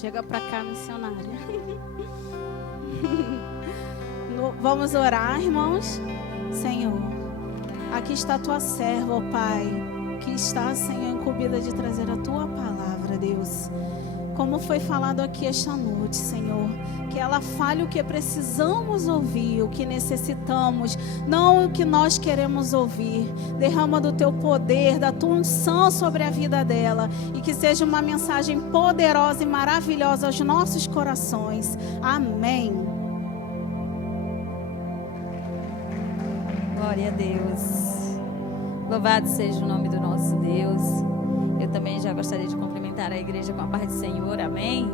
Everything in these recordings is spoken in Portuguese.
Chega pra cá, missionária. Vamos orar, irmãos. Senhor, aqui está a tua serva, ó Pai, que está, Senhor, incumbida de trazer a tua palavra, Deus. Como foi falado aqui esta noite, Senhor, que ela fale o que precisamos ouvir, o que necessitamos, não o que nós queremos ouvir. Derrama do teu poder, da tua unção sobre a vida dela, e que seja uma mensagem poderosa e maravilhosa aos nossos corações. Amém. Glória a Deus. Louvado seja o nome do nosso Deus. Eu também já gostaria de cumprimentar a igreja com a paz do Senhor, amém?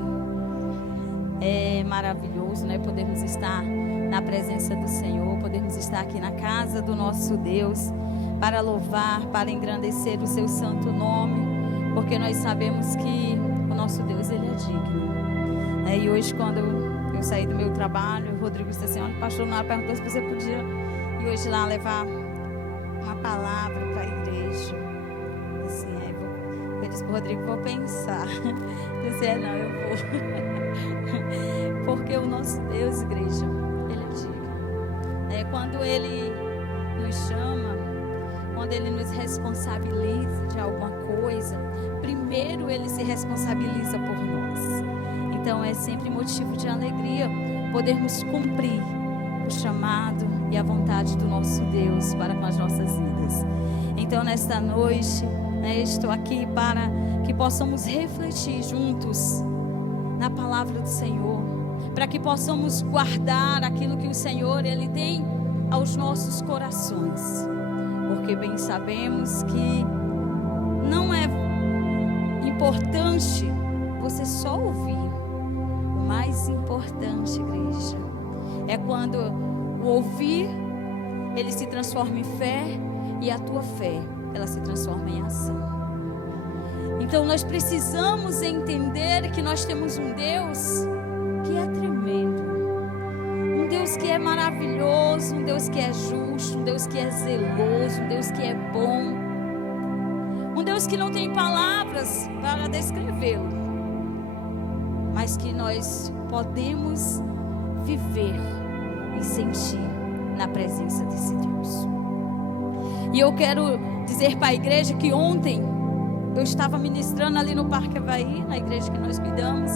É maravilhoso, né? Podermos estar na presença do Senhor, podermos estar aqui na casa do nosso Deus, para louvar, para engrandecer o seu santo nome, porque nós sabemos que o nosso Deus, Ele é digno. E hoje, quando eu saí do meu trabalho, o Rodrigo disse assim: olha, o pastor Nara perguntou se você podia ir hoje lá levar uma palavra para a igreja. Assim, eu disse para o Rodrigo: vou pensar. Eu disse: não, eu vou. Porque o nosso Deus, igreja, Ele é digno. Quando Ele nos chama, quando Ele nos responsabiliza de alguma coisa, primeiro Ele se responsabiliza por nós. Então é sempre motivo de alegria podermos cumprir o chamado e a vontade do nosso Deus para com as nossas vidas. Então nesta noite, estou aqui para que possamos refletir juntos na palavra do Senhor, para que possamos guardar aquilo que o Senhor, Ele tem aos nossos corações, porque bem sabemos que não é importante você só ouvir. O mais importante, igreja, é quando o ouvir, ele se transforma em fé, e a tua fé, ela se transforma em ação. Então nós precisamos entender que nós temos um Deus que é tremendo, um Deus que é maravilhoso, um Deus que é justo, um Deus que é zeloso, um Deus que é bom, um Deus que não tem palavras para descrevê-lo, mas que nós podemos viver e sentir na presença desse Deus. E eu quero dizer para a igreja que ontem eu estava ministrando ali no Parque Avaí, na igreja que nós cuidamos,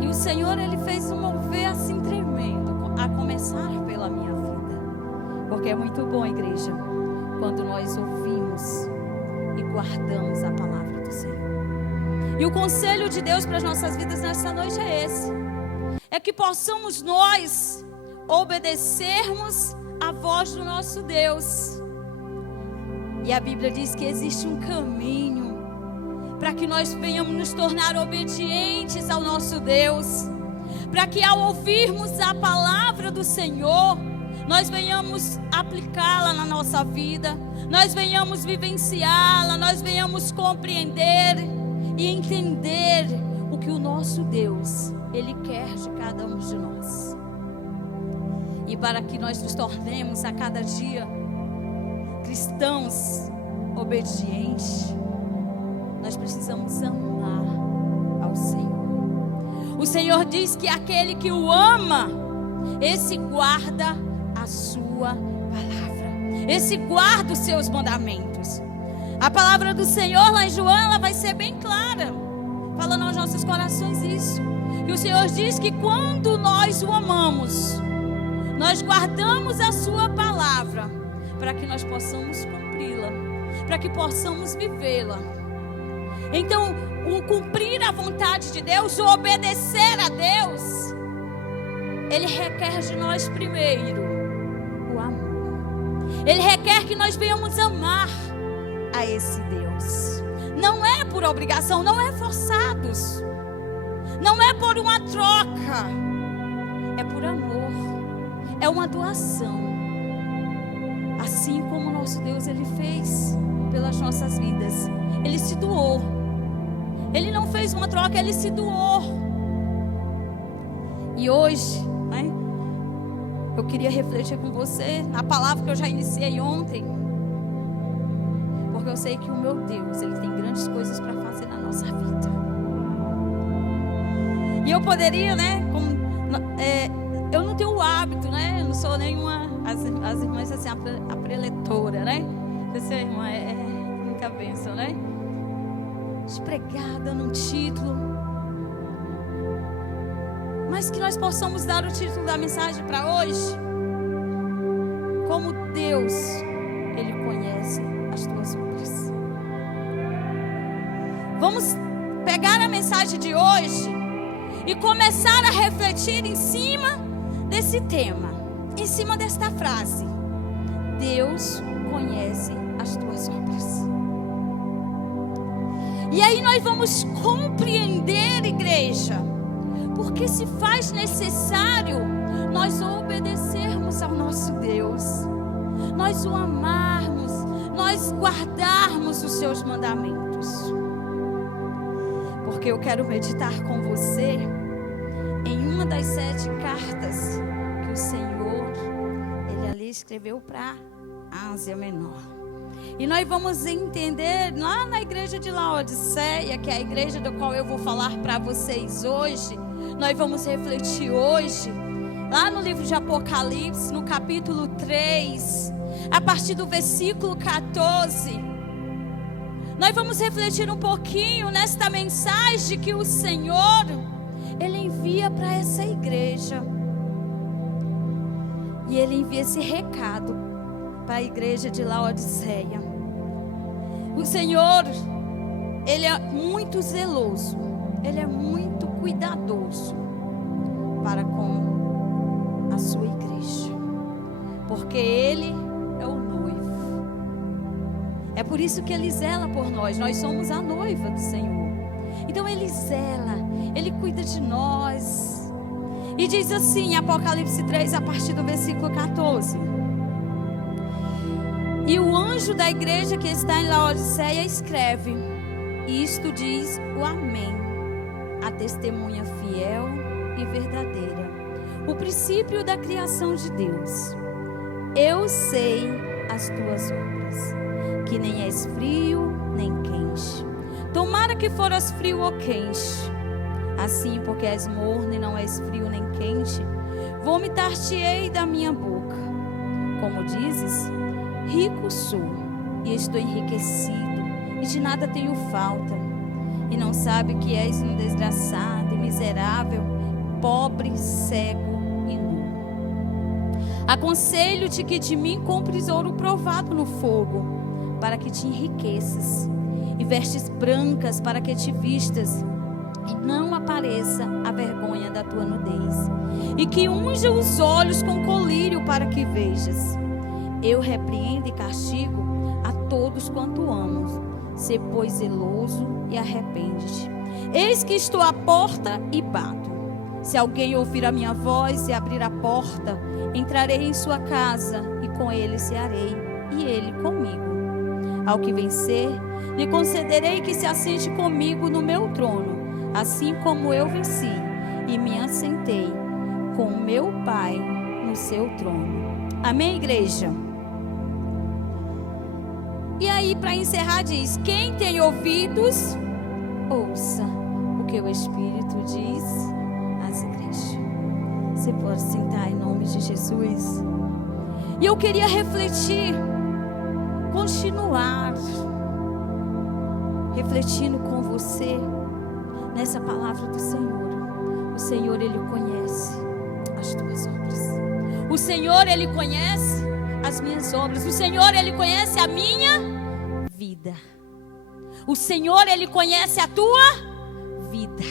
e o Senhor, Ele fez um mover assim tremendo, a começar pela minha vida, porque é muito bom, igreja, quando nós ouvimos e guardamos a palavra do Senhor. E o conselho de Deus para as nossas vidas nessa noite é esse: é que possamos nós obedecermos a voz do nosso Deus. E a Bíblia diz que existe um caminho para que nós venhamos nos tornar obedientes ao nosso Deus, para que ao ouvirmos a palavra do Senhor, nós venhamos aplicá-la na nossa vida, nós venhamos vivenciá-la, nós venhamos compreender e entender o que o nosso Deus, Ele quer de cada um de nós. E para que nós nos tornemos a cada dia cristãos obedientes, nós precisamos amar ao Senhor. O Senhor diz que aquele que o ama, esse guarda a sua palavra, esse guarda os seus mandamentos. A palavra do Senhor lá em João, ela vai ser bem clara, falando aos nossos corações isso, que o Senhor diz que quando nós o amamos, nós guardamos a sua palavra, para que nós possamos cumpri-la, para que possamos vivê-la. Então, o cumprir a vontade de Deus, o obedecer a Deus, ele requer de nós primeiro o amor. Ele requer que nós venhamos amar a esse Deus. Não é por obrigação, não é forçados, não é por uma troca, é por amor, é uma doação. Assim como o nosso Deus, Ele fez pelas nossas vidas. Ele se doou. Ele não fez uma troca, Ele se doou. E hoje, eu queria refletir com você na palavra que eu já iniciei ontem, porque eu sei que o meu Deus, Ele tem grandes coisas para fazer na nossa vida. eu poderia, né? Eu não tenho o hábito, né? Eu não sou nenhuma. As irmãs assim, a preletora, né? Essa irmã é muita bênção, né? De pregar, dando um título. Mas que nós possamos dar o título da mensagem para hoje. Como Deus, Ele conhece as tuas obras. Vamos pegar a mensagem de hoje e começar a refletir em cima desse tema, em cima desta frase: Deus conhece as tuas obras. E aí nós vamos compreender, igreja, porque se faz necessário nós obedecermos ao nosso Deus, nós o amarmos, nós guardarmos os seus mandamentos. Porque eu quero meditar com você em uma das 7 cartas que o Senhor, Ele ali escreveu para a Ásia Menor. E nós vamos entender lá na igreja de Laodiceia, que é a igreja da qual eu vou falar para vocês hoje. Nós vamos refletir hoje, lá no livro de Apocalipse, no capítulo 3, a partir do versículo 14. Nós vamos refletir um pouquinho nesta mensagem que o Senhor, Ele envia para essa igreja. E Ele envia esse recado para a igreja de Laodiceia. O Senhor, Ele é muito zeloso, Ele é muito cuidadoso para com a sua igreja, porque Ele é o noivo. É por isso que Ele zela por nós. Nós somos a noiva do Senhor. Então Ele zela, Ele cuida de nós. E diz assim, Apocalipse 3, a partir do versículo 14: E o anjo da igreja que está em Laodiceia escreve: Isto diz o Amém, a testemunha fiel e verdadeira, o princípio da criação de Deus. Eu sei as tuas obras, que nem és frio nem quente. Tomara que foras frio ou quente. Assim, porque és morno e não és frio nem quente, vomitar-te-ei da minha boca. Como dizes, rico sou e estou enriquecido, e de nada tenho falta. E não sabe que és um desgraçado e miserável, pobre, cego e nu. Aconselho-te que de mim compres ouro provado no fogo, para que te enriqueças, e vestes brancas para que te vistas, e não apareça a vergonha da tua nudez, e que unja os olhos com colírio para que vejas. Eu repreendo e castigo a todos quanto amo. Sê, pois, zeloso e arrepende-te. Eis que estou à porta e bato. Se alguém ouvir a minha voz e abrir a porta, entrarei em sua casa e com ele cearei, e ele comigo. Ao que vencer, lhe concederei que se assente comigo no meu trono, assim como eu venci e me assentei com o meu Pai no seu trono. Amém, igreja? E aí, para encerrar, diz: quem tem ouvidos, ouça o que o Espírito diz às igrejas. Você pode sentar em nome de Jesus. E eu queria refletir, continuar refletindo com você nessa palavra do Senhor. O Senhor, Ele conhece as tuas obras. O Senhor, Ele conhece as minhas obras. O Senhor, Ele conhece a minha vida. O Senhor, Ele conhece a tua vida.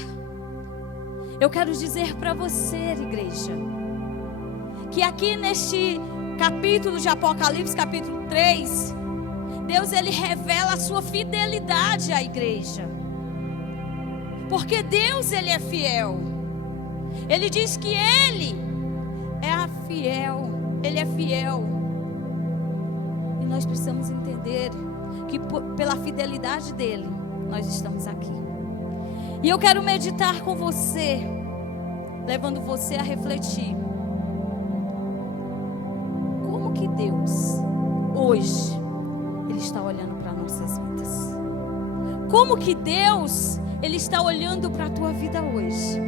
Eu quero dizer para você, igreja, que aqui neste capítulo de Apocalipse, capítulo 3, Deus, Ele revela a sua fidelidade à igreja. Porque Deus, Ele é fiel. Ele diz que Ele é fiel. Ele é fiel. E nós precisamos entender que pela fidelidade dEle, nós estamos aqui. E eu quero meditar com você, levando você a refletir. Como que Deus, hoje, Ele está olhando para nossas vidas? Como que Deus, Ele está olhando para a tua vida hoje?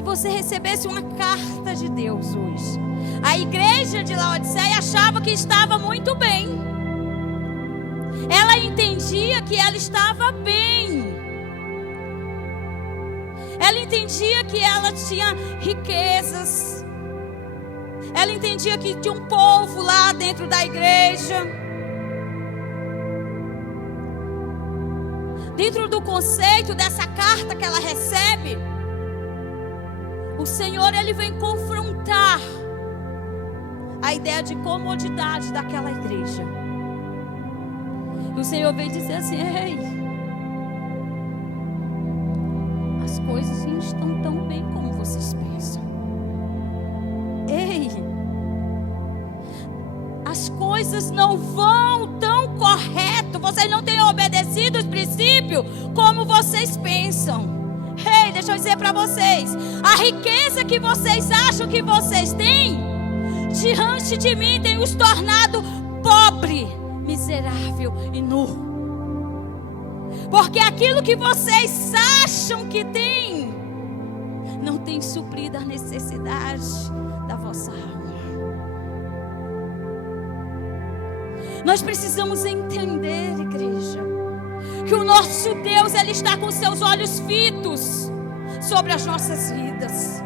se você recebesse uma carta de Deus hoje. A igreja de Laodiceia achava que estava muito bem. Ela entendia que ela estava bem. Ela entendia que ela tinha riquezas. Ela entendia que tinha um povo lá dentro da igreja. Dentro do conceito dessa carta que ela recebe, o Senhor, Ele vem confrontar a ideia de comodidade daquela igreja. E o Senhor vem dizer assim: ei, as coisas não estão tão bem como vocês pensam. Ei, as coisas não vão tão correto. Vocês não têm obedecido os princípios como vocês pensam. Ei, deixa eu dizer para vocês, a riqueza que vocês acham que vocês têm, diante de mim tem os tornado pobre, miserável e nu. Porque aquilo que vocês acham que tem, não tem suprido a necessidade da vossa alma. Nós precisamos entender, igreja, que o nosso Deus, Ele está com seus olhos fitos sobre as nossas vidas.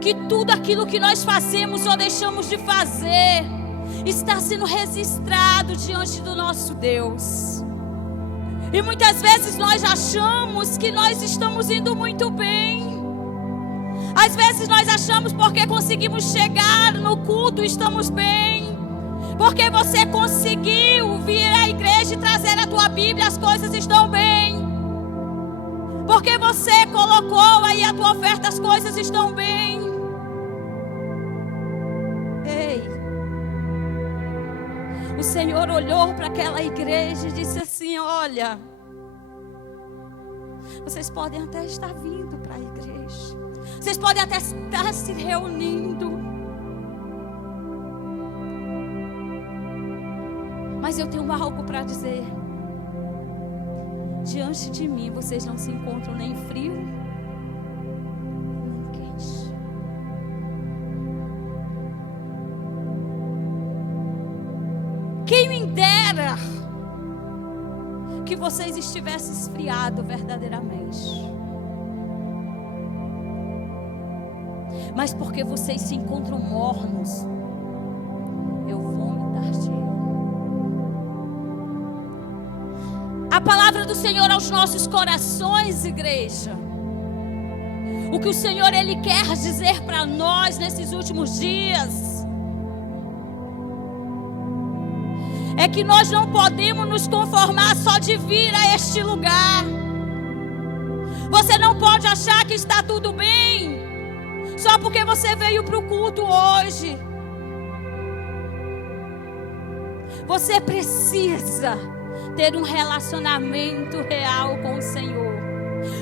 Que tudo aquilo que nós fazemos ou deixamos de fazer está sendo registrado diante do nosso Deus. E muitas vezes nós achamos que nós estamos indo muito bem. Às vezes nós achamos porque conseguimos chegar no culto, estamos bem. Porque você conseguiu vir à igreja e trazer a tua Bíblia, as coisas estão bem. Porque você colocou aí a tua oferta, as coisas estão bem. Ei, o Senhor olhou para aquela igreja e disse assim: olha, vocês podem até estar vindo para a igreja, vocês podem até estar se reunindo, mas eu tenho algo para dizer. Diante de mim vocês não se encontram nem frio, nem quente. Quem me dera que vocês estivessem esfriados verdadeiramente. Mas porque vocês se encontram mornos, eu vou me dar de ele. A palavra do Senhor aos nossos corações, igreja. O que o Senhor, Ele quer dizer para nós nesses últimos dias é que nós não podemos nos conformar só de vir a este lugar. Você não pode achar que está tudo bem só porque você veio para o culto hoje. Você precisa ter um relacionamento real com o Senhor.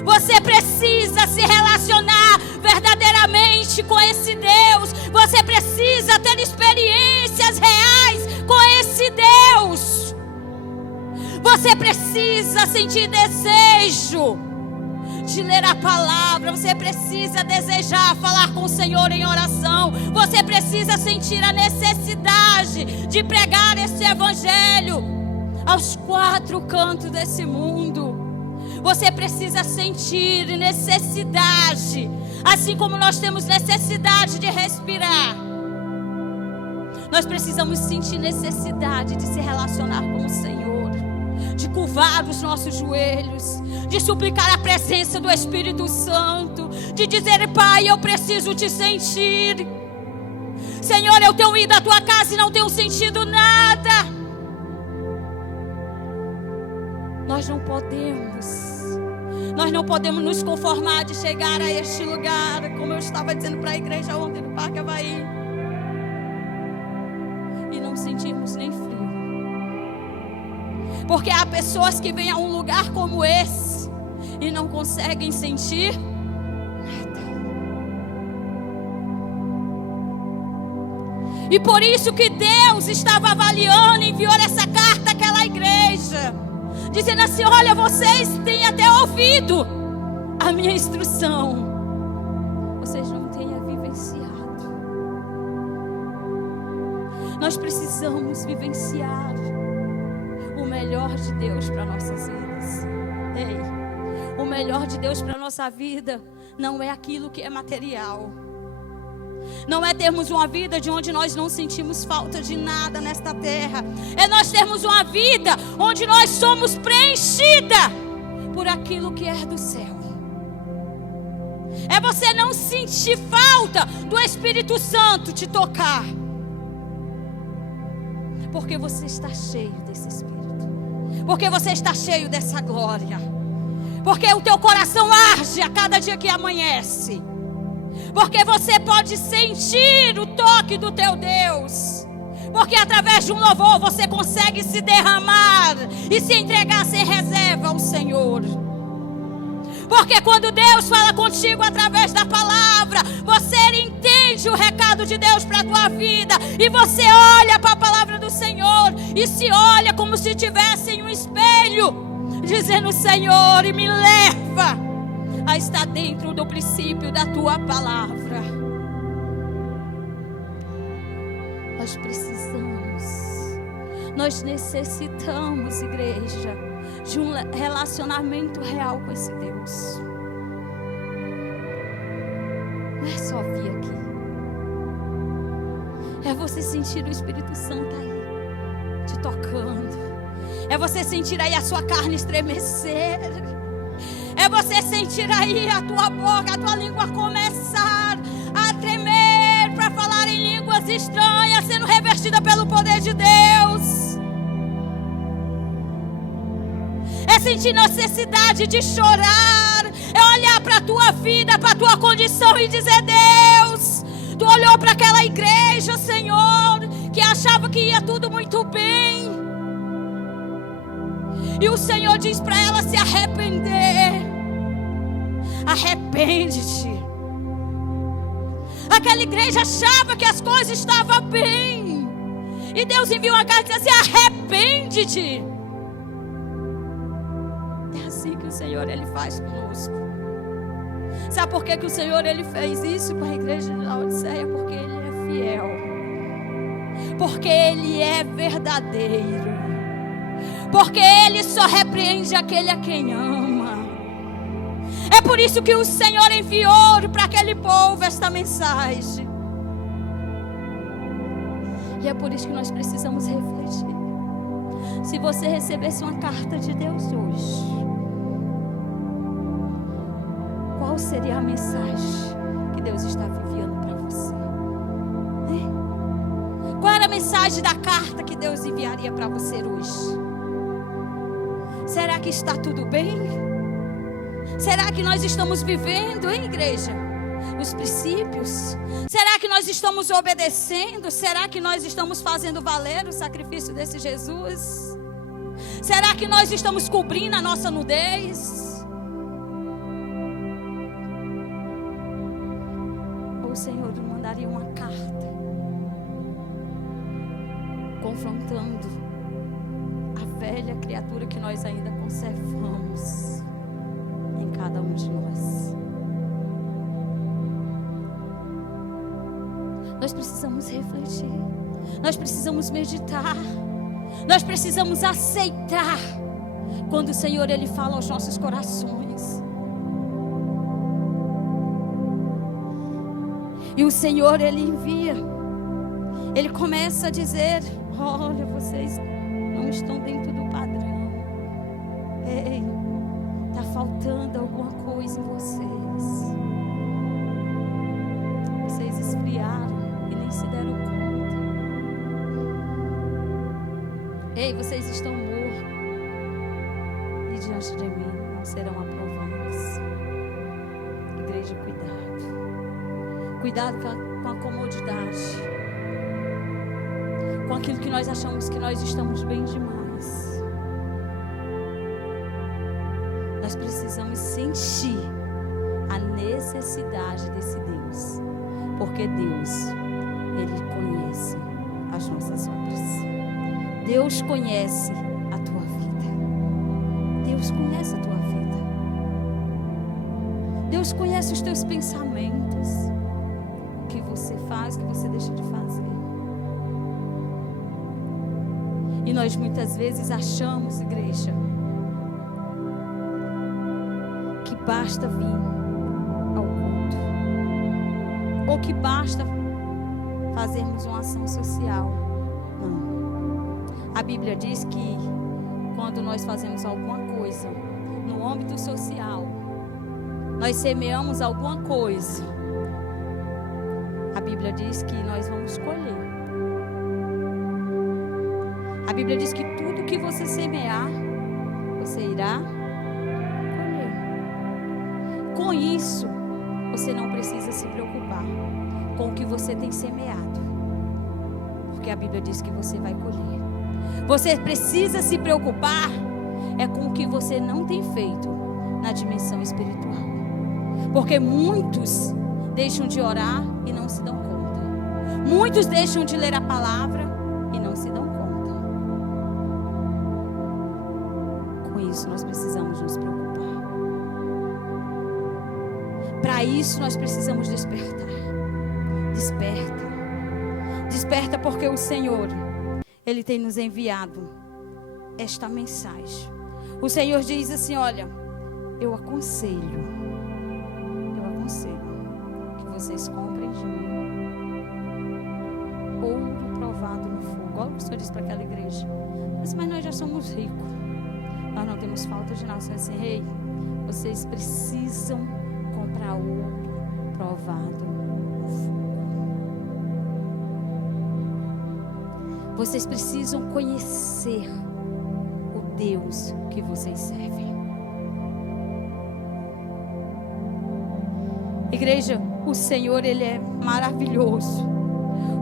Você precisa se relacionar verdadeiramente com esse Deus. Você precisa ter experiências reais com esse Deus. Você precisa sentir desejo de ler a palavra. Você precisa desejar falar com o Senhor em oração. Você precisa sentir a necessidade de pregar esse evangelho aos quatro cantos desse mundo. Você precisa sentir necessidade, assim como nós temos necessidade de respirar. Nós precisamos sentir necessidade de se relacionar com o Senhor, de curvar os nossos joelhos, de suplicar a presença do Espírito Santo, de dizer: Pai, eu preciso te sentir. Senhor, eu tenho ido à tua casa e não tenho sentido nada. Nós não podemos nos conformar de chegar a este lugar, como eu estava dizendo para a igreja ontem no Parque Avaí, e não sentirmos nem frio. Porque há pessoas que vêm a um lugar como esse e não conseguem sentir nada. E por isso que Deus estava avaliando, enviou essa carta àquela igreja, dizendo assim: olha, vocês têm até ouvido a minha instrução, vocês não tenham vivenciado. Nós precisamos vivenciar o melhor de Deus para nossas vidas. Ei, o melhor de Deus para nossa vida não é aquilo que é material. Não é termos uma vida de onde nós não sentimos falta de nada nesta terra. É nós termos uma vida onde nós somos preenchida por aquilo que é do céu. É você não sentir falta do Espírito Santo te tocar. Porque você está cheio desse Espírito. Porque você está cheio dessa glória. Porque o teu coração arde a cada dia que amanhece. Porque você pode sentir o toque do teu Deus. Porque através de um louvor você consegue se derramar e se entregar sem reserva ao Senhor. Porque quando Deus fala contigo através da palavra, você entende o recado de Deus para a tua vida. E você olha para a palavra do Senhor e se olha como se tivesse em um espelho, dizendo: Senhor, e me leva a estar dentro do princípio da tua palavra. Nós precisamos, nós necessitamos, igreja, de um relacionamento real com esse Deus. Não é só vir aqui. É você sentir o Espírito Santo aí, te tocando. É você sentir aí a sua carne estremecer. É você sentir aí a tua boca, a tua língua começar a tremer para falar em línguas estranhas, sendo revestida pelo poder de Deus. É sentir necessidade de chorar. É olhar para a tua vida, para a tua condição e dizer: Deus, tu olhou para aquela igreja, Senhor, que achava que ia tudo muito bem. E o Senhor diz para ela se arrepender. Arrepende-te. Aquela igreja achava que as coisas estavam bem. E Deus enviou uma carta e disse assim: arrepende-te. É assim que o Senhor Ele faz conosco. Sabe por que o Senhor Ele fez isso com a igreja de Laodiceia? Porque Ele é fiel. Porque Ele é verdadeiro. Porque Ele só repreende aquele a quem ama. É por isso que o Senhor enviou para aquele povo esta mensagem. E é por isso que nós precisamos refletir. Se você recebesse uma carta de Deus hoje, qual seria a mensagem que Deus estava enviando para você? Qual era a mensagem da carta que Deus enviaria para você hoje? Será que está tudo bem? Será que nós estamos vivendo, hein, igreja, os princípios? Será que nós estamos obedecendo? Será que nós estamos fazendo valer o sacrifício desse Jesus? Será que nós estamos cobrindo a nossa nudez? Ou o Senhor mandaria uma carta confrontando a velha criatura que nós ainda conservamos em cada um de nós? Nós precisamos refletir. Nós precisamos meditar. Nós precisamos aceitar quando o Senhor Ele fala aos nossos corações. E o Senhor Ele envia. Ele começa a dizer: olha, vocês não estão dentro do padrão. Ei, está faltando alguma coisa em vocês. Vocês esfriaram e nem se deram conta. Ei, vocês estão mortos e diante de mim não serão aprovados. Igreja, cuidado. Cuidado com a comodidade, com aquilo que nós achamos que nós estamos bem demais. Nós precisamos sentir a necessidade desse Deus, porque Deus, Ele conhece as nossas obras. Deus conhece a tua vida. Deus conhece a tua vida. Deus conhece os teus pensamentos, o que você faz, o que você deixa de fazer. E nós muitas vezes achamos, igreja, que basta vir ao culto, ou que basta fazermos uma ação social. Não. A Bíblia diz que quando nós fazemos alguma coisa no âmbito social, nós semeamos alguma coisa, a Bíblia diz que nós vamos colher. A Bíblia diz que tudo que você semear, você irá colher. Com isso, você não precisa se preocupar com o que você tem semeado, porque a Bíblia diz que você vai colher. Você precisa se preocupar com o que você não tem feito na dimensão espiritual, porque muitos deixam de orar e não se dão conta. Muitos deixam de ler a palavra e não se dão conta. Com isso nós precisamos nos preocupar. Para isso nós precisamos despertar. Desperta. Desperta, porque o Senhor, Ele tem nos enviado esta mensagem. O Senhor diz assim: olha, eu aconselho que vocês comprem de mim ouro provado no fogo. Olha o que o Senhor diz para aquela igreja. Mas nós já somos ricos, nós não temos falta de nada. O Senhor diz assim: rei, vocês precisam comprar ouro provado no fogo. Vocês precisam conhecer o Deus que vocês servem. Igreja, o Senhor, Ele é maravilhoso.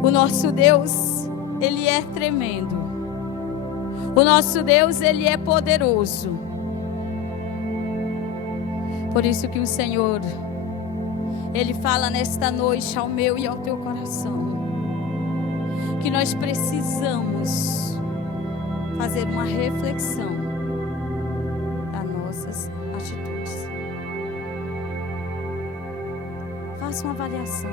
O nosso Deus, Ele é tremendo. O nosso Deus, Ele é poderoso. Por isso que o Senhor, Ele fala nesta noite ao meu e ao teu coração, que nós precisamos fazer uma reflexão das nossas atitudes. Faça uma avaliação.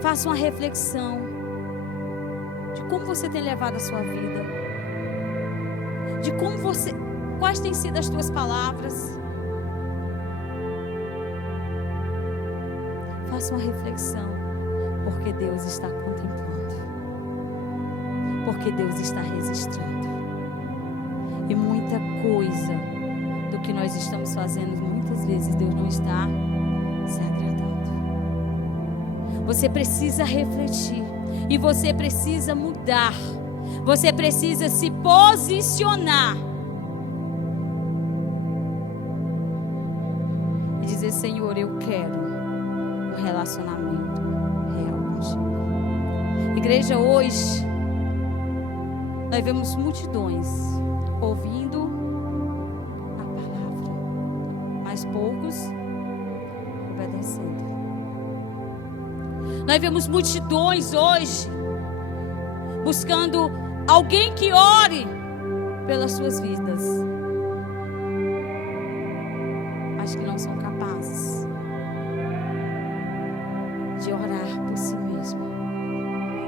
Faça uma reflexão de como você tem levado a sua vida. De como você, quais têm sido as tuas palavras. Faça uma reflexão, porque Deus está contemplando. Porque Deus está registrando. E muita coisa do que nós estamos fazendo, muitas vezes Deus não está se agradando. Você precisa refletir. E você precisa mudar. Você precisa se posicionar. E dizer: Senhor, eu quero um relacionamento real contigo. Igreja, hoje nós vemos multidões ouvindo a palavra, mas poucos obedecendo. Nós vemos multidões hoje buscando alguém que ore pelas suas vidas, mas que não são capazes de orar por si mesmo,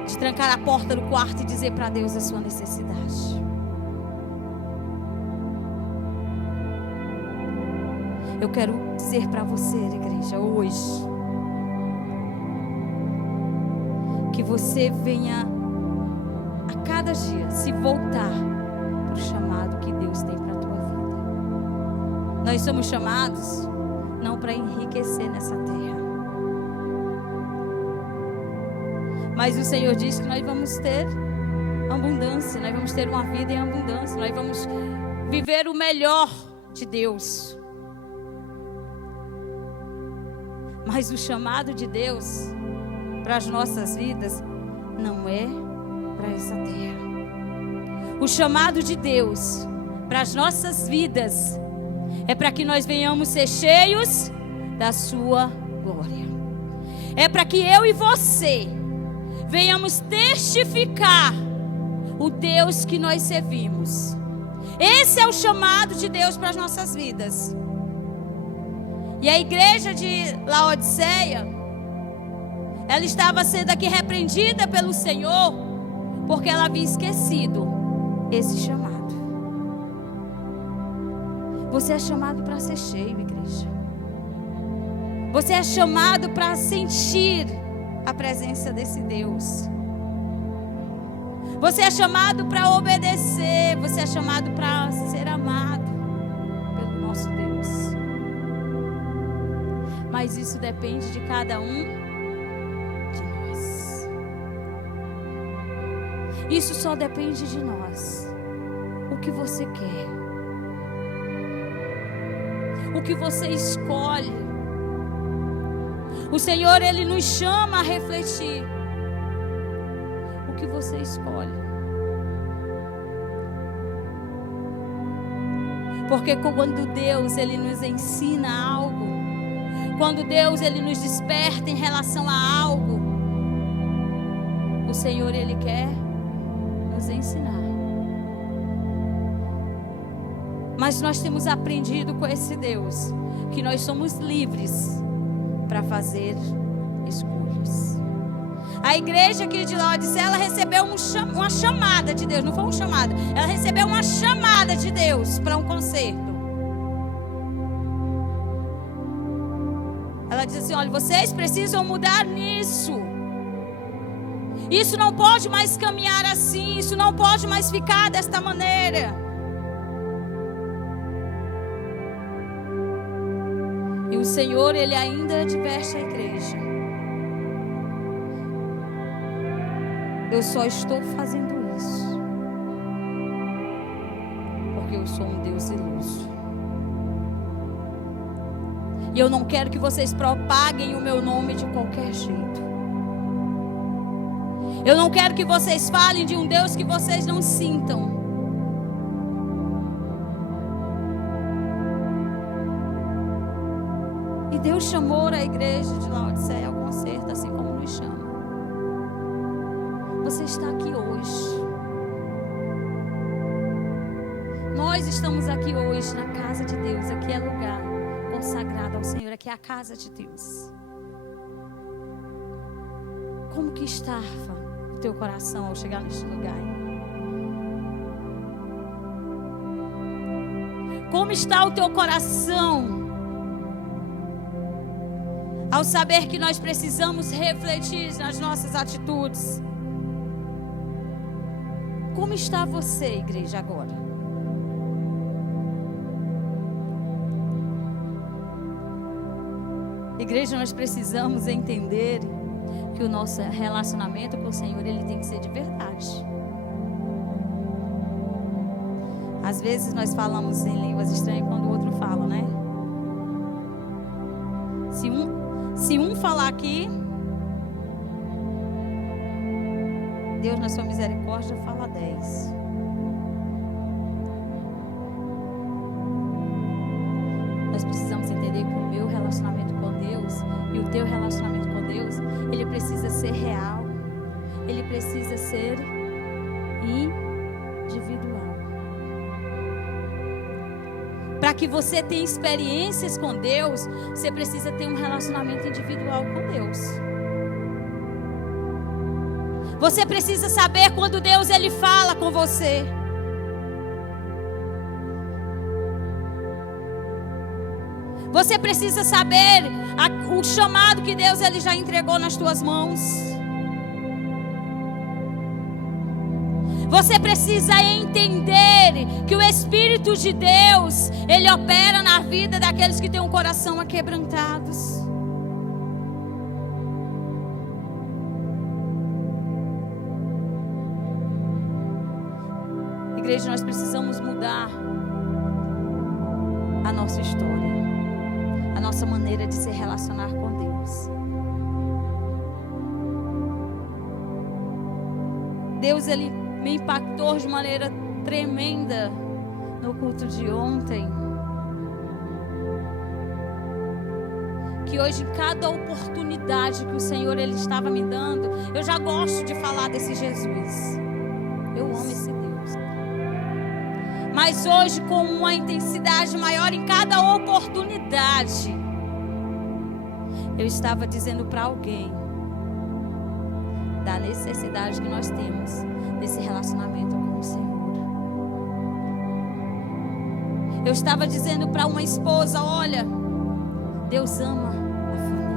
de trancar a porta do quarto e dizer para Deus a sua necessidade. Eu quero dizer para você, igreja, hoje, que você venha a cada dia se voltar para o chamado que Deus tem para a tua vida. Nós somos chamados não para enriquecer nessa terra, mas o Senhor diz que nós vamos ter abundância, nós vamos ter uma vida em abundância, nós vamos viver o melhor de Deus. Mas o chamado de Deus para as nossas vidas não é para essa terra. O chamado de Deus para as nossas vidas é para que nós venhamos ser cheios da sua glória. É para que eu e você venhamos testificar o Deus que nós servimos. Esse é o chamado de Deus para as nossas vidas. E a igreja de Laodiceia, ela estava sendo aqui repreendida pelo Senhor, porque ela havia esquecido esse chamado. Você é chamado para ser cheio, igreja. Você é chamado para sentir a presença desse Deus. Você é chamado para obedecer. Você é chamado para ser amado pelo nosso Deus. Mas isso depende de cada um de nós. Isso só depende de nós. O que você quer? O que você escolhe? O Senhor, Ele nos chama a refletir. O que você escolhe? Porque quando Deus, Ele nos ensina algo, quando Deus, Ele nos desperta em relação a algo, o Senhor, Ele quer nos ensinar. Mas nós temos aprendido com esse Deus que nós somos livres para fazer escolhas. A igreja aqui de Laodiceia, ela recebeu uma chamada de Deus. Não foi um chamado, ela recebeu uma chamada de Deus para um concerto. Ela diz assim: olha, vocês precisam mudar nisso. Isso não pode mais caminhar assim. Isso não pode mais ficar desta maneira. E o Senhor, Ele ainda adverte a igreja. Eu só estou fazendo isso porque eu sou um Deus iluso. E eu não quero que vocês propaguem o meu nome de qualquer jeito. Eu não quero que vocês falem de um Deus que vocês não sintam. E Deus chamou a igreja de Laodiceia ao concerto, assim como nos chama. Você está aqui hoje. Nós estamos aqui hoje na casa de Deus. Aqui é lugar consagrado ao Senhor. Aqui é a casa de Deus. Como que estava o teu coração ao chegar neste lugar? Como está o teu coração ao saber que nós precisamos refletir nas nossas atitudes? Como está você, igreja, agora? Igreja, nós precisamos entender que o nosso relacionamento com o Senhor, ele tem que ser de verdade. Às vezes nós falamos em línguas estranhas quando o outro fala, né? Se um falar aqui, Deus na sua misericórdia fala 10. Nós precisamos entender que o meu relacionamento com Deus e o teu relacionamento com Deus, ele precisa ser real. Ele precisa ser individual. Para que você tenha experiências com Deus, você precisa ter um relacionamento individual com Deus. Você precisa saber quando Deus, ele fala com você. Você precisa saber o chamado que Deus, ele já entregou nas tuas mãos. Você precisa entender que o Espírito de Deus, ele opera na vida daqueles que têm um coração aquebrantados. Igreja, nós precisamos mudar a nossa história, a nossa maneira de se relacionar com Deus. Deus, ele me impactou de maneira tremenda no culto de ontem. Que hoje, em cada oportunidade que o Senhor, ele estava me dando, eu já gosto de falar desse Jesus. Eu amo esse Deus. Mas hoje, com uma intensidade maior, em cada oportunidade, Eu estava dizendo para alguém da necessidade que nós temos desse relacionamento com o Senhor. Eu estava dizendo para uma esposa: olha, Deus ama a família.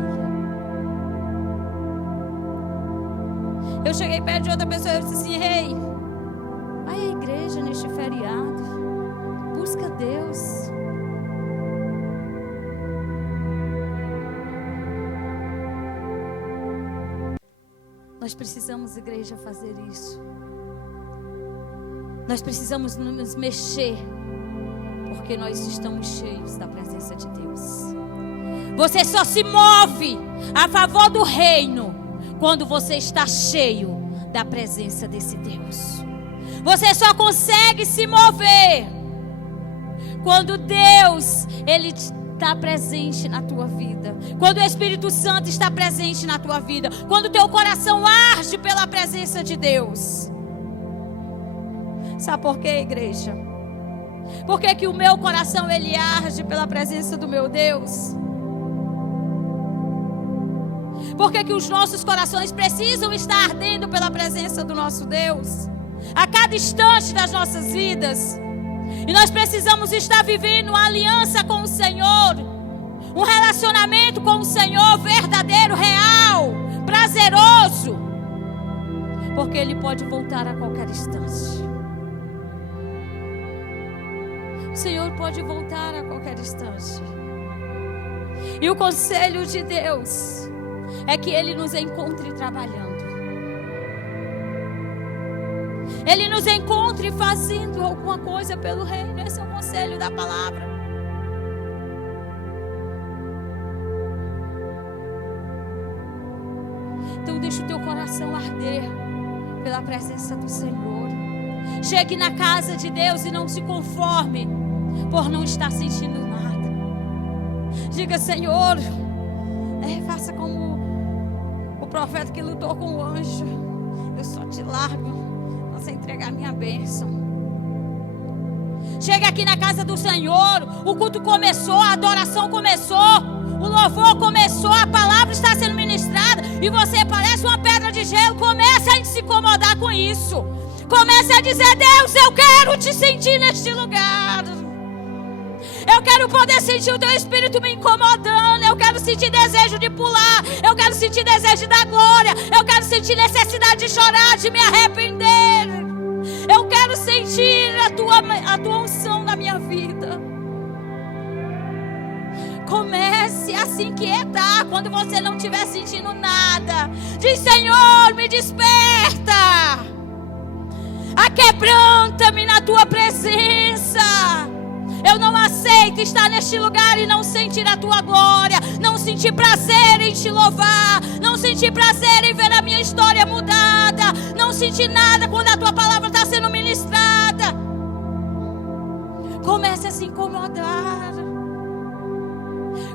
Eu cheguei perto de outra pessoa e eu disse assim: ei, vai à igreja neste feriado, busca Deus. Nós precisamos, igreja, fazer isso. Nós precisamos nos mexer, porque nós estamos cheios da presença de Deus. Você só se move a favor do reino quando você está cheio da presença desse Deus. Você só consegue se mover quando Deus, Ele está presente na tua vida. Quando o Espírito Santo está presente na tua vida. Quando o teu coração arde pela presença de Deus. Sabe por quê, igreja? Por que o meu coração ele arde pela presença do meu Deus? Por que os nossos corações precisam estar ardendo pela presença do nosso Deus? A cada instante das nossas vidas. E nós precisamos estar vivendo uma aliança com o Senhor. Um relacionamento com o Senhor verdadeiro, real, prazeroso. Porque Ele pode voltar a qualquer instante. O Senhor pode voltar a qualquer instante. E o conselho de Deus é que Ele nos encontre trabalhando. Ele nos encontre fazendo alguma coisa pelo reino. Esse é o conselho da palavra. Então deixa o teu coração arder pela presença do Senhor. Chegue na casa de Deus e não se conforme por não estar sentindo nada. Diga: Senhor, faça como o profeta que lutou com o anjo. Eu só te largo você entregar minha bênção. Chega aqui na casa do Senhor. O culto começou, a adoração começou, o louvor começou, a palavra está sendo ministrada e você parece uma pedra de gelo. Comece a se incomodar com isso. Comece a dizer: Deus, eu quero te sentir neste lugar. Eu quero poder sentir o teu Espírito me incomodando. Eu quero sentir desejo de pular. Eu quero sentir desejo da glória. Eu quero sentir necessidade de chorar, de me arrepender. Eu quero sentir a tua unção na minha vida. Comece a se inquietar quando você não estiver sentindo nada. Diz: Senhor, me desperta. Aquebranta-me na tua presença. Eu não aceito estar neste lugar e não sentir a tua glória. Não sentir prazer em te louvar. Não sentir prazer em ver a minha história mudada. Não sentir nada quando a tua palavra está sendo ministrada. Comece a se incomodar.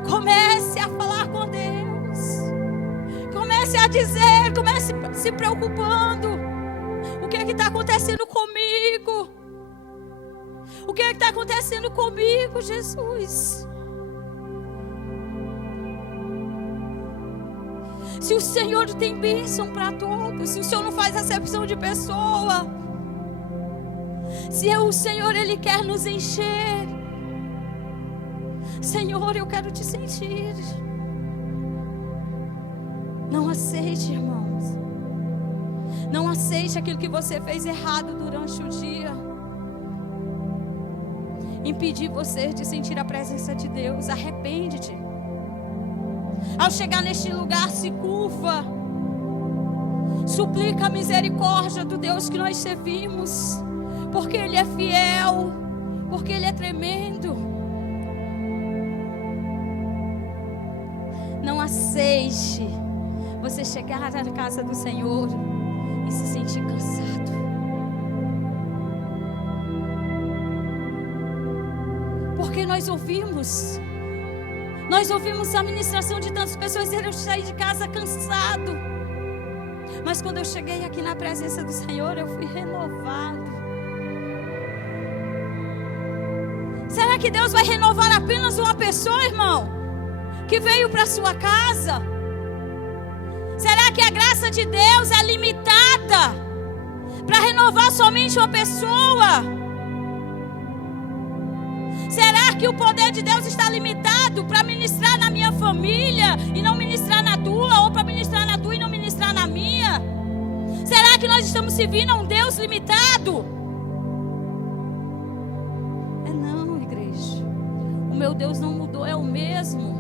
Comece a falar com Deus. Comece a dizer. Comece se preocupando. O que é que está acontecendo comigo? O que é que está acontecendo comigo, Jesus? Se o Senhor tem bênção para todos, se o Senhor não faz acepção de pessoa, se o Senhor Ele quer nos encher, Senhor, eu quero te sentir. Não aceite, irmãos. Não aceite aquilo que você fez errado durante o dia impedir você de sentir a presença de Deus. Arrepende-te. Ao chegar neste lugar, se curva. Suplica a misericórdia do Deus que nós servimos. Porque Ele é fiel. Porque Ele é tremendo. Não aceite você chegar na casa do Senhor e se sentir cansado. Porque nós ouvimos a ministração de tantas pessoas e eu saí de casa cansado. Mas quando eu cheguei aqui na presença do Senhor, eu fui renovado. Será que Deus vai renovar apenas uma pessoa, irmão? que veio para sua casa? Será que a graça de Deus é limitada para renovar somente uma pessoa? Será que o poder de Deus está limitado para ministrar na minha família e não ministrar na tua, ou para ministrar na tua e não ministrar na minha? Será que nós estamos servindo a um Deus limitado? Não, igreja. O meu Deus não mudou, é o mesmo.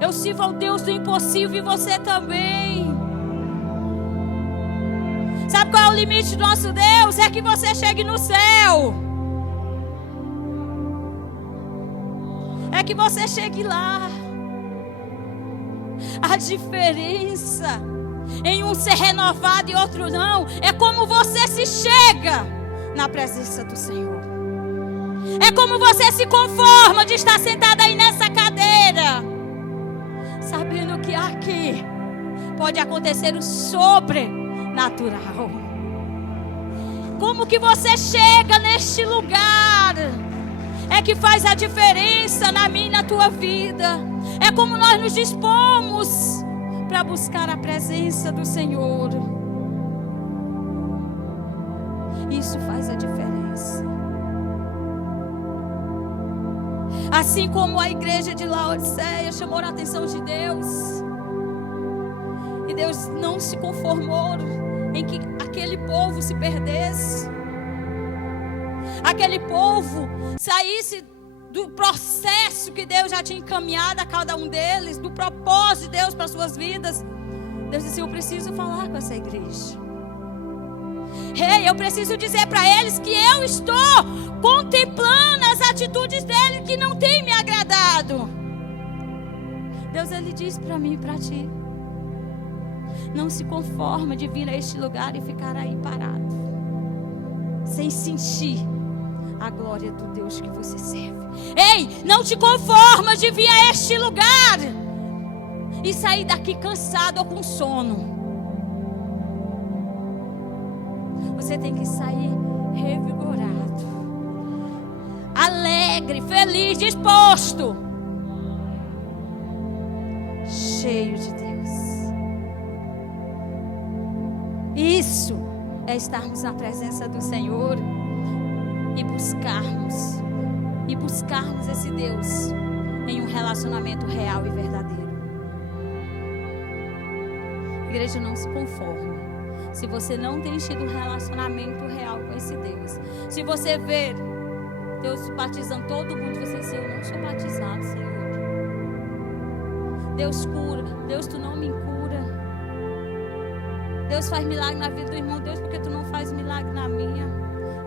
Eu sirvo ao Deus do impossível e você também. Sabe qual é o limite do nosso Deus? É que você chegue no céu. É que você chegue lá. A diferença em um ser renovado e outro não é como você se chega na presença do Senhor. É como você se conforma de estar sentada aí nessa cadeira, sabendo que aqui pode acontecer o sobrenatural. Como que você chega neste lugar é que faz a diferença na minha e na tua vida. É como nós nos dispomos para buscar a presença do Senhor. Isso faz a diferença. Assim como a igreja de Laodiceia chamou a atenção de Deus, e Deus não se conformou em que aquele povo se perdesse, aquele povo saísse do processo que Deus já tinha encaminhado a cada um deles, do propósito de Deus para suas vidas. Deus disse: eu preciso falar com essa igreja. Eu preciso dizer para eles que eu estou contemplando as atitudes deles que não têm me agradado. Deus, Ele diz para mim e para ti: não se conforma de vir a este lugar e ficar aí parado, sem sentir a glória do Deus que você serve. Ei, não te conforma de vir a este lugar e sair daqui cansado ou com sono. Você tem que sair revigorado, alegre, feliz, disposto, cheio de Deus. Isso é estarmos na presença do Senhor e buscarmos esse Deus em um relacionamento real e verdadeiro. Igreja, não se conforme. Se você não tem tido um relacionamento real com esse Deus, se você vê Deus batizando todo mundo, você diz: eu não sou batizado, Senhor. Deus cura, Deus, tu não me cura. Deus faz milagre na vida do irmão, Deus, porque tu não faz milagre na minha?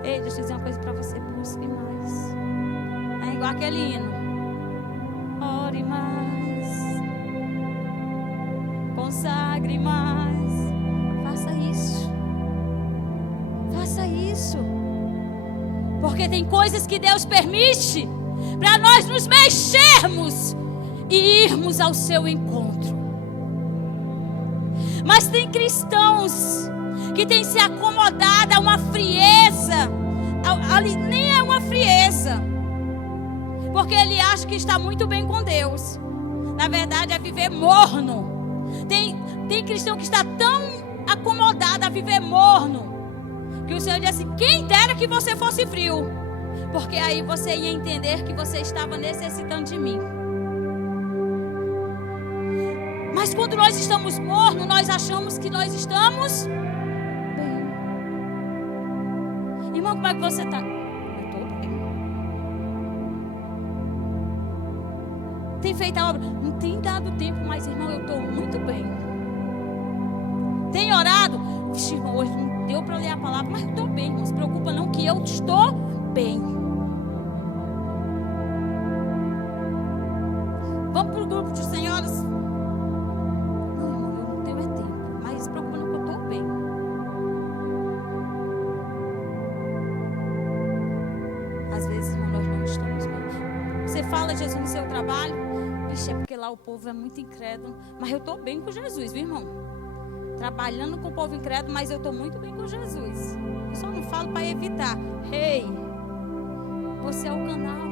Ei, deixa eu dizer uma coisa para você: busque mais. É igual aquele hino: ore mais, consagre mais. Faça isso. Faça isso. Porque tem coisas que Deus permite para nós nos mexermos e irmos ao seu encontro. Mas tem cristãos que têm se acomodado a uma frieza. Ali nem é uma frieza, porque ele acha que está muito bem com Deus. Na verdade é viver morno. Tem cristão que está tão acomodado a viver morno, que o Senhor diz assim: quem dera que você fosse frio, porque aí você ia entender que você estava necessitando de mim. Mas quando nós estamos mornos, nós achamos que nós estamos bem. Irmão, como é que você está? Eu estou bem. Tem feito a obra? Não tem dado tempo, mas irmão, eu estou muito bem. Tem orado? Vixe, irmão, hoje não deu para ler a palavra, mas eu estou bem. Não se preocupa não, que eu estou bem. Vamos para o grupo de senhoras? Não, irmão, eu não tenho tempo, mas se preocupa não, que eu estou bem. Às vezes, irmão, nós não estamos bem. Você fala Jesus no seu trabalho? Vixe, é porque lá o povo é muito incrédulo. Mas eu estou bem com Jesus, viu, irmão? Trabalhando com o povo incrédulo, mas eu estou muito bem com Jesus. Eu só não falo para evitar. Ei, você é o canal.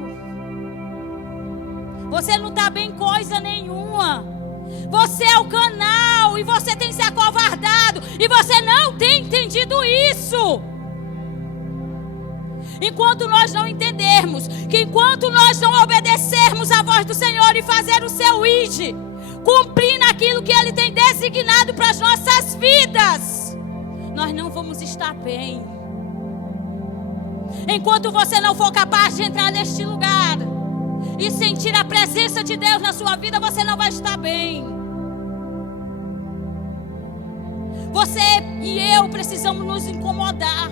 Você não está bem coisa nenhuma. Você é o canal e você tem se acovardado e você não tem entendido isso. Enquanto nós não entendermos que enquanto nós não obedecermos à voz do Senhor e fazer o seu ID, cumprir naquilo que Ele tem designado para as nossas vidas, nós não vamos estar bem. Enquanto você não for capaz de entrar neste lugar e sentir a presença de Deus na sua vida, você não vai estar bem. Você e eu precisamos nos incomodar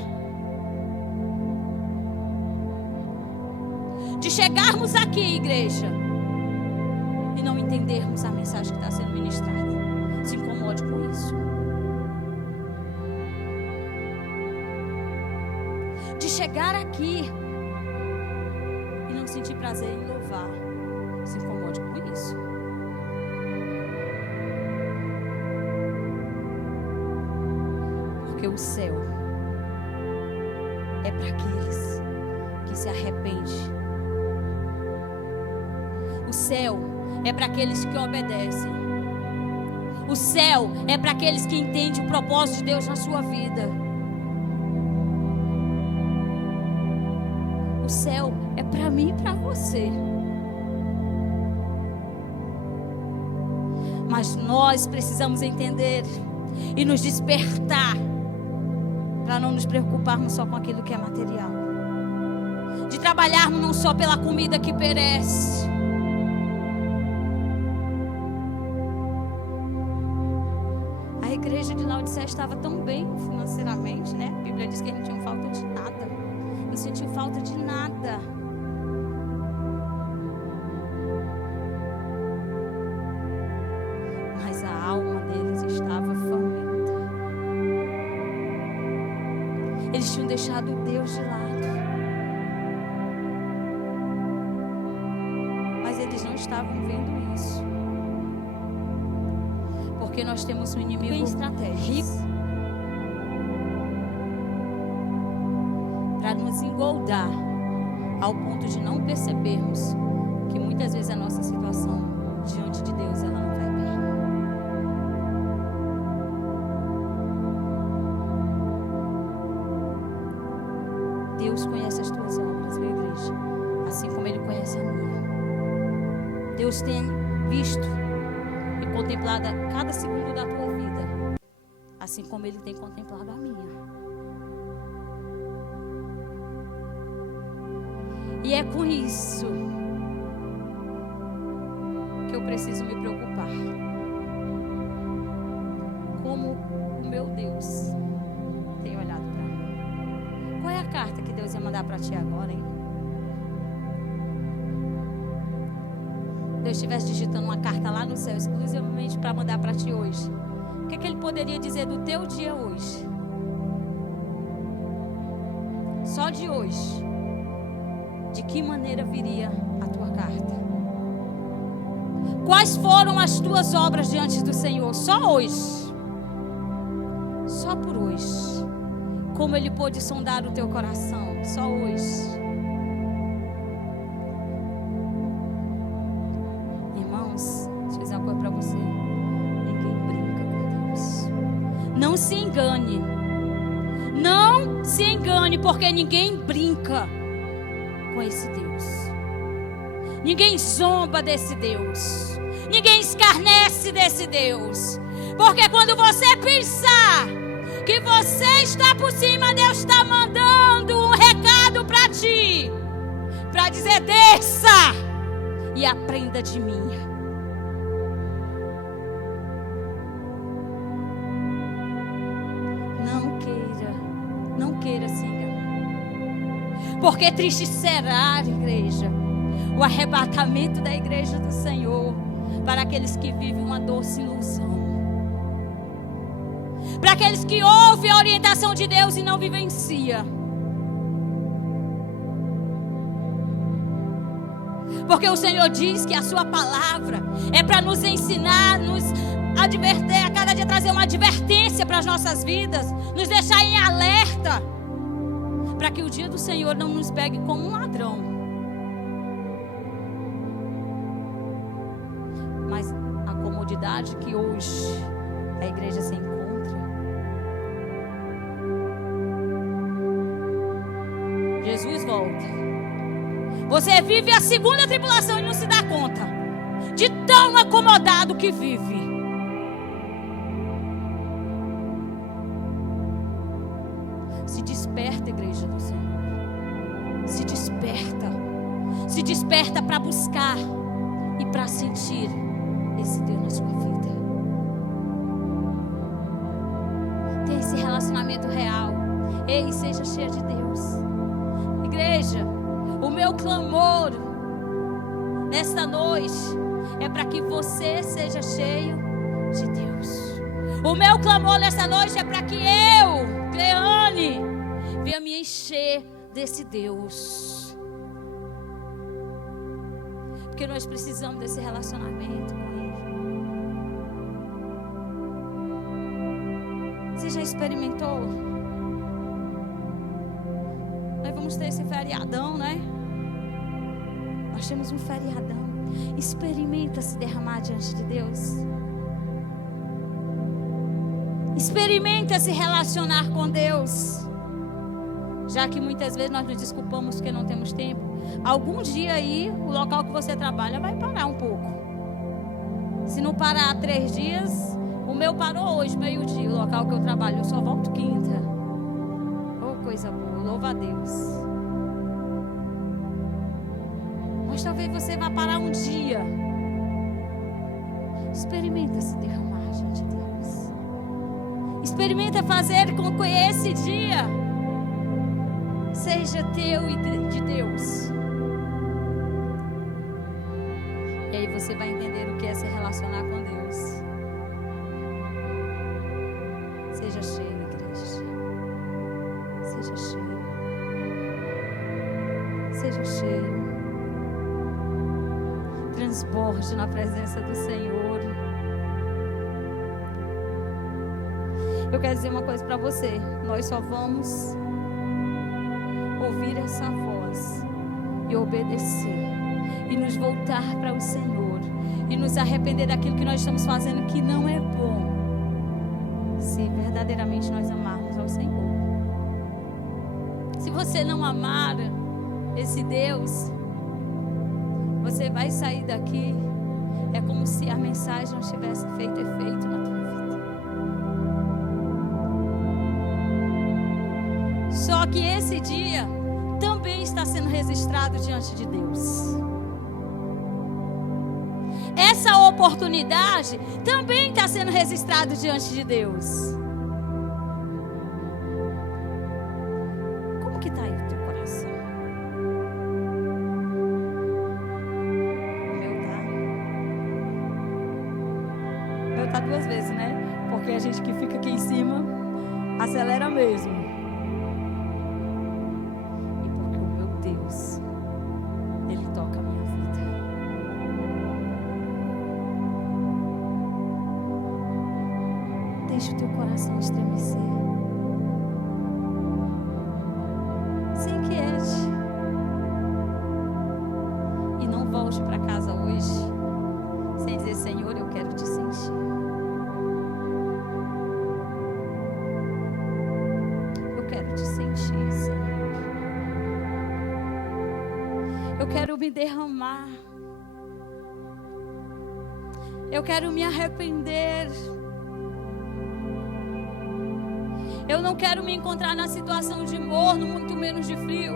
de chegarmos aqui, igreja, e não entendermos a mensagem que está sendo ministrada. Se incomode com isso. De chegar aqui e não sentir prazer em louvar. Se incomode com isso. Porque o céu é para aqueles que se arrependem. O céu é para aqueles que obedecem. O céu é para aqueles que entendem o propósito de Deus na sua vida. O céu é para mim e para você. Mas nós precisamos entender e nos despertar para não nos preocuparmos só com aquilo que é material. De trabalharmos não só pela comida que perece. A igreja de Laodiceia estava tão bem financeiramente, né? A Bíblia diz que eles não tinham falta de nada. Não sentiu falta de nada. Mas a alma deles estava faminta. Eles tinham deixado Deus de lado. Mas eles não estavam vendo isso. Porque nós temos um inimigo bem estratégico para nos engoldar ao ponto de não percebermos que muitas vezes a nossa situação diante de Deus ela não vai bem. Deus conhece as tuas obras, minha igreja, assim como Ele conhece a minha. Deus tem visto e contemplado cada segundo da tua vida, assim como Ele tem contemplado a minha. E é com isso que eu preciso me preocupar. Como o meu Deus tem olhado para mim. Qual é a carta que Deus ia mandar para ti agora, hein? Deus estivesse digitando uma carta lá no céu, exclusivamente para mandar para ti hoje. O que Ele poderia dizer do teu dia hoje? Só de hoje. De que maneira viria a tua carta? Quais foram as tuas obras diante do Senhor? Só hoje. Só por hoje. Como Ele pôde sondar o teu coração? Só hoje. Irmãos, deixa eu dizer uma coisa para você. Ninguém brinca com Deus. Não se engane. Não se engane, porque ninguém brinca com esse Deus. Ninguém zomba desse Deus. Ninguém escarnece desse Deus. Porque quando você pensar que você está por cima, Deus está mandando um recado para ti, para dizer: desça e aprenda de mim. Não queira se enganar. Porque triste será, igreja, o arrebatamento da igreja do Senhor para aqueles que vivem uma doce ilusão. Para aqueles que ouvem a orientação de Deus e não vivencia. Porque o Senhor diz que a sua palavra é para nos ensinar, nos advertir, a cada dia trazer uma advertência para as nossas vidas, nos deixar em alerta, para que o dia do Senhor não nos pegue como um ladrão. oportunidade que hoje a igreja se encontra. Jesus volta. Você vive a segunda tribulação e não se dá conta de tão acomodado que vive. Se desperta, igreja do Senhor. Se desperta. Se desperta para buscar e para sentir esse Deus na sua vida. Tem esse relacionamento real. Ei, seja cheia de Deus. Igreja, o meu clamor nesta noite é para que você seja cheio de Deus. O meu clamor nesta noite é para que eu, Cleane, venha me encher desse Deus. Porque nós precisamos desse relacionamento com Ele. Você já experimentou? Nós vamos ter esse feriadão, né? Nós temos um feriadão. Experimenta se derramar diante de Deus. Experimenta se relacionar com Deus. Já que muitas vezes nós nos desculpamos porque não temos tempo. Algum dia aí, o local que você trabalha vai parar um pouco. Se não parar 3 dias, o meu parou hoje, meio-dia, o local que eu trabalho. Eu só volto quinta. Oh, coisa boa, louva a Deus. Mas talvez você vá parar um dia. Experimenta se derramar diante de Deus. Experimenta fazer com que esse dia seja teu e de Deus. E aí você vai entender o que é se relacionar com Deus. Seja cheio, igreja. Seja cheio. Seja cheio. Transborde na presença do Senhor. Eu quero dizer uma coisa para você. Nós só vamos ouvir essa voz e obedecer e nos voltar para o Senhor e nos arrepender daquilo que nós estamos fazendo que não é bom, se verdadeiramente nós amarmos ao Senhor. Se você não amar esse Deus, você vai sair daqui, é como se a mensagem não tivesse feito efeito na tua vida. Só que esse dia também está sendo registrado diante de Deus. Essa oportunidade também está sendo registrado diante de Deus. Como que está aí o teu coração? O meu tá 2 vezes, né? Porque a gente que fica aqui em cima acelera mesmo. Ele toca a minha vida. Deixa o teu coração estremecer. Se inquiete. E não volte para casa hoje sem dizer: Senhor, eu quero te sentir. Eu quero te sentir, Senhor. Eu quero me derramar. Eu quero me arrepender. Eu não quero me encontrar na situação de morno, muito menos de frio.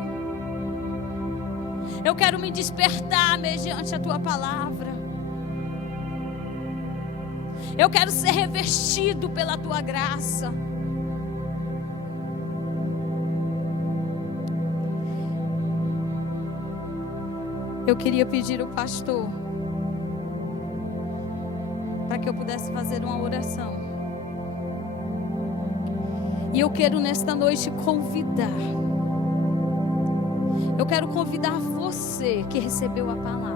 Eu quero me despertar mediante a tua palavra. Eu quero ser revestido pela tua graça. Eu queria pedir ao pastor para que eu pudesse fazer uma oração. E eu quero nesta noite convidar. Eu quero convidar você que recebeu a palavra